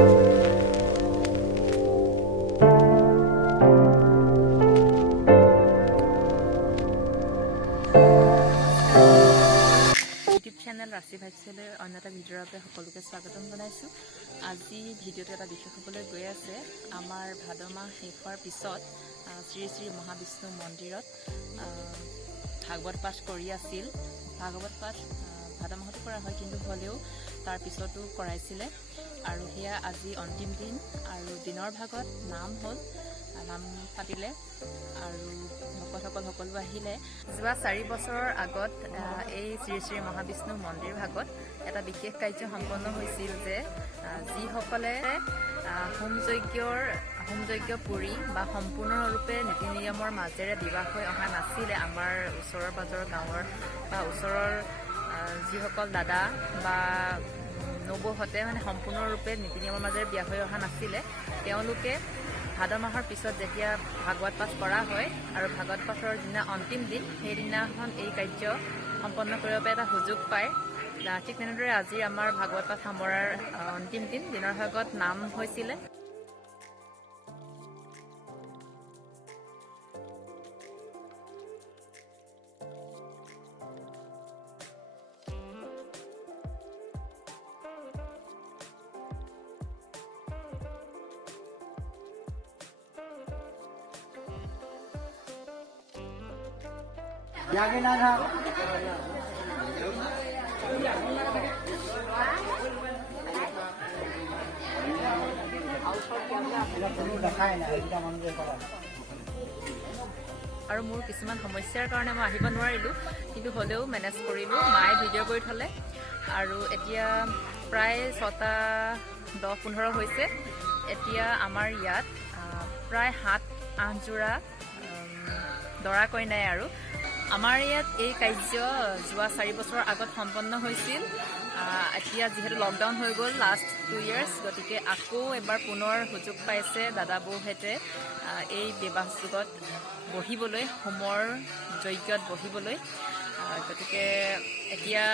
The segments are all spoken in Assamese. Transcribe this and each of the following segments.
ইউটিউব চেনেল ৰাশি ভাইচেলৰ অন্য এটা ভিডিঅ'ৰ বাবে সকলোকে স্বাগতম জনাইছোঁ। আজি ভিডিঅ'টো এটা বিশেষ হ'বলৈ গৈ আছে। আমাৰ ভাদ মাহ শেষ হোৱাৰ পিছত শ্ৰী শ্ৰী মহাবিষ্ণু মন্দিৰত ভাগৱত পাঠ কৰি আছিল। ভাগৱত পাঠ ভাদ মাহতো কৰা হয়, কিন্তু হ'লেও তাৰ পিছতো কৰাইছিলে। আৰু সেয়া আজি অন্তিম দিন আৰু দিনৰ ভাগত নাম হ'ল, নাম পাতিলে আৰু ভকতসকল সকলো আহিলে। যোৱা 4 বছৰৰ আগত এই শ্ৰী শ্ৰী মহাবিষ্ণু মন্দিৰ ভাগত এটা বিশেষ কাৰ্য সম্পন্ন হৈছিল যে যিসকলে হোম যজ্ঞ পুৰি বা সম্পূৰ্ণৰূপে নীতি নিয়মৰ মাজেৰে বিবাহ হৈ অহা নাছিলে, আমাৰ ওচৰৰ পাজৰৰ গাঁৱৰ বা ওচৰৰ যিসকল দাদা বা নবৌহঁতে মানে সম্পূৰ্ণৰূপে নীতি নিয়মৰ মাজেৰে বিয়া হৈ অহা নাছিলে, তেওঁলোকে ভাদ মাহৰ পিছত যেতিয়া ভাগৱত পাঠ কৰা হয় আৰু ভাগৱত পাঠৰ দিনা অন্তিম দিন, সেইদিনাখন এই কাৰ্য সম্পন্ন কৰিব বাবে এটা সুযোগ পায়। ঠিক তেনেদৰে আজি আমাৰ ভাগৱত পাঠ সামৰাৰ অন্তিম দিন, দিনৰ ভাগত নাম হৈছিলে। Yakin anak. আৰু মোৰ কিছুমান সমস্যাৰ কাৰণে মই আহিব নোৱাৰিলোঁ, কিন্তু হ'লেও মেনেজ কৰিলোঁ। মায়ে ভিডিঅ' কৰি থ'লে আৰু এতিয়া প্ৰায় 6টা 10-15 হৈছে। এতিয়া আমাৰ ইয়াত প্ৰায় 7-8 যোৰা দৰা কইনাই আৰু আমাৰ ইয়াত এই কাৰ্য যোৱা 4 বছৰৰ আগত সম্পন্ন হৈছিল। এতিয়া যিহেতু লকডাউন হৈ গ'ল লাষ্ট 2 years, গতিকে আকৌ এবাৰ পুনৰ সুযোগ পাইছে দাদা বৌহেঁতে এই বিবাহ যুগত বহিবলৈ, হোমৰ যজ্ঞত বহিবলৈ। গতিকে এতিয়া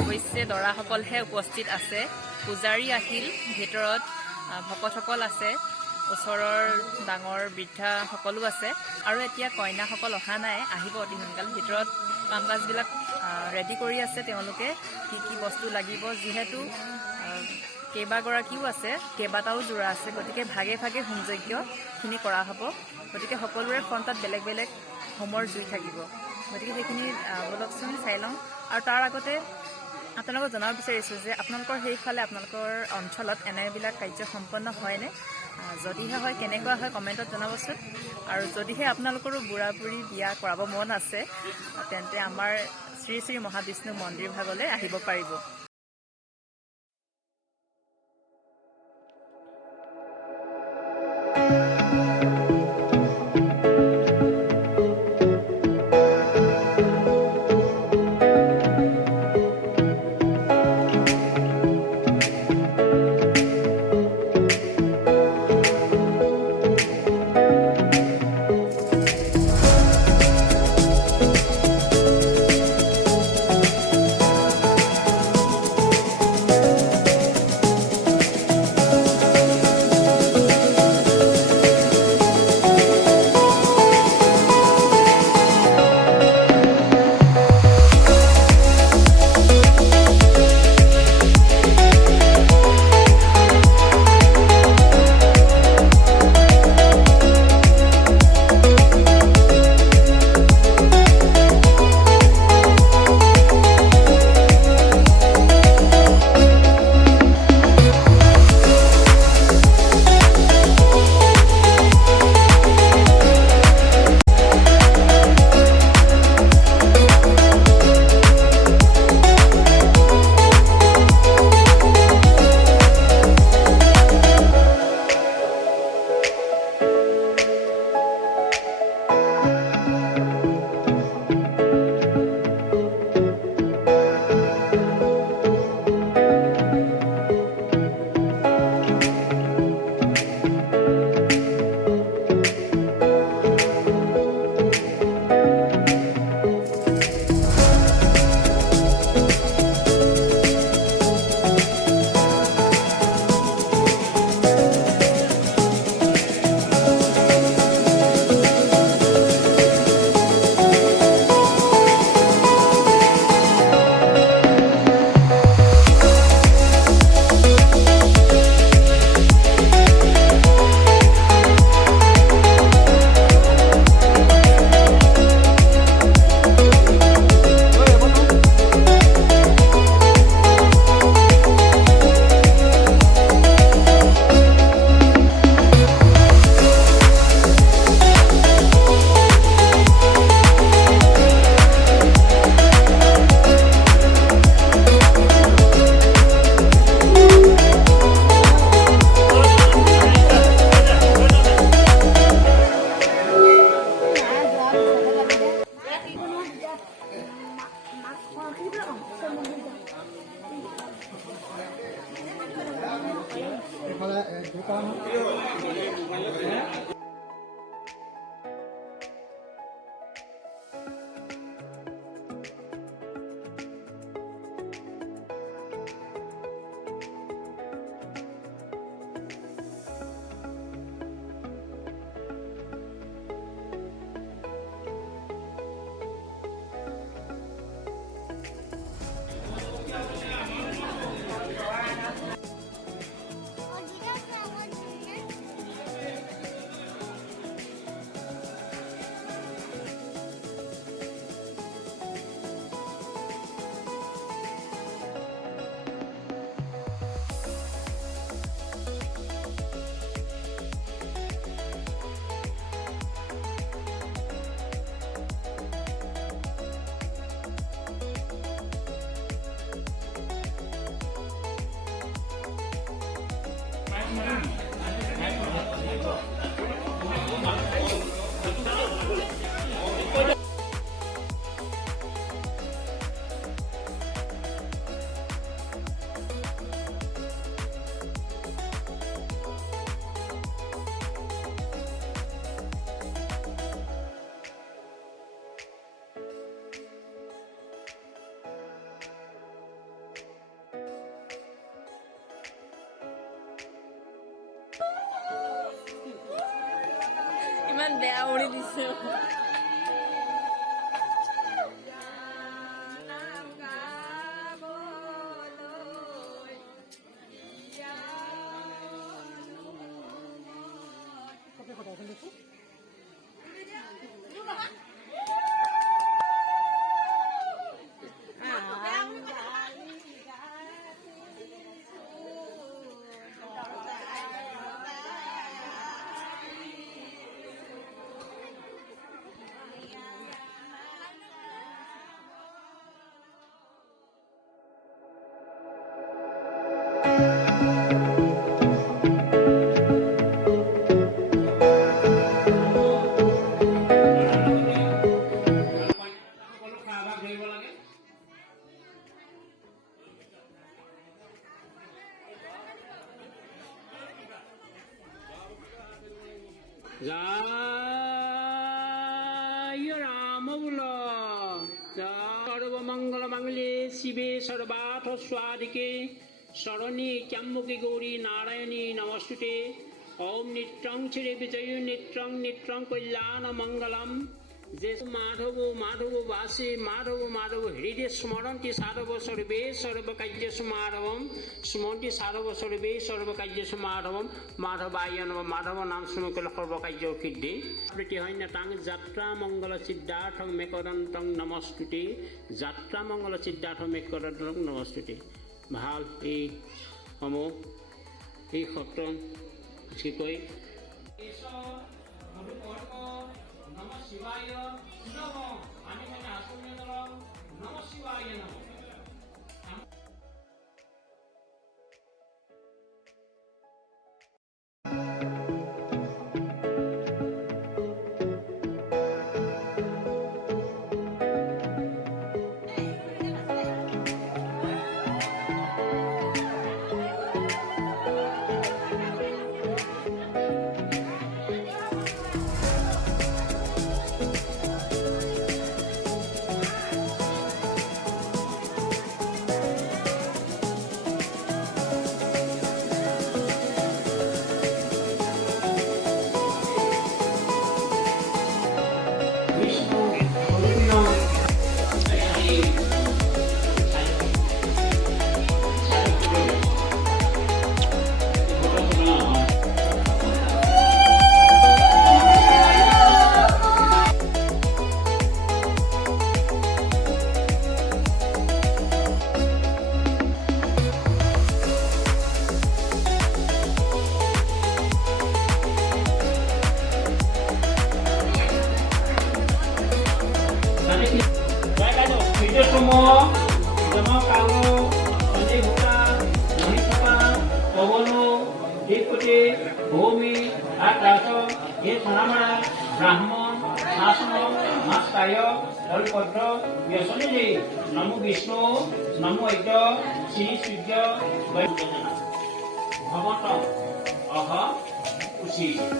অৱশ্যে দৰাসকলহে উপস্থিত আছে, পূজাৰী আহিল, ভিতৰত ভকতসকল আছে, ওচৰৰ ডাঙৰ বৃদ্ধা সকলো আছে আৰু এতিয়া কইনাসকল অহা নাই, আহিব অতি সোনকালে। ভিতৰত কাম কাজবিলাক ৰেডি কৰি আছে তেওঁলোকে, কি কি বস্তু লাগিব, যিহেতু কেইবাগৰাকীও আছে, কেইবাটাও যোৰা আছে, গতিকে ভাগে ভাগে হোম যজ্ঞখিনি কৰা হ'ব। গতিকে সকলোৰে ফ্ৰণ্টত বেলেগ বেলেগ হোমৰ জুই থাকিব। গতিকে সেইখিনি বলকচোন চাই লওঁ। আৰু তাৰ আগতে আপোনালোকক জনাব বিচাৰিছোঁ যে আপোনালোকৰ সেইফালে আপোনালোকৰ অঞ্চলত এনেবিলাক কাৰ্য সম্পন্ন হয়নে? যদিহে হয় কেনেকুৱা হয় কমেণ্টত জনাবচোন। আৰু যদিহে আপোনালোকৰো বুঢ়া বুঢ়ী বিয়া কৰাব মন আছে, তেন্তে আমাৰ শ্ৰী শ্ৰী মহাবিষ্ণু মন্দিৰ ভাগলৈ আহিব পাৰিব। ইমান বেয়া উৰি দিছে जय राम बोलो सर्वमंगल मंगले शिवे सर्वार्थ स्वाधिके शरण्ये त्र्यंबके गौरी नारायणी नमस्तुते ओम नित्यं चिरे विजय नित्यं नित्यं कल्याण मंगलम जे माधव माधव वासे माधव माधव हृदय स्मरन्ति साधव सर्वे सर्वकार्येषु माधवम स्मरन्ति साधव सर्वे सर्वकार्येषु माधवम माधवाय नमः माधव नाम स्मरन सर्वकार्य सिद्धि प्रतिहन्यतां यात्रा मंगल सिद्धार्थं मेकदन्तं नमस्तुते यात्रा मंगल सिद्धार्थं मेकदन्तं नमस्तुते ভাল এই সমূহ এই সত্ৰ কি কয় नमः शिवाय नमः आनिमने आसुमेनरं नमः शिवाय नमः semua jemaah kalau Sanjay Gupta, Mahitapa, Pavono, Deputi, Bhumi, Akasa, Ye Sanamara, Brahman, Asno, Mastayo, Olpodro, Yasoniji, Namu Vishnu, Namu Aita, Sri Sujya, Vaidyanana. Bhagavata Jesus.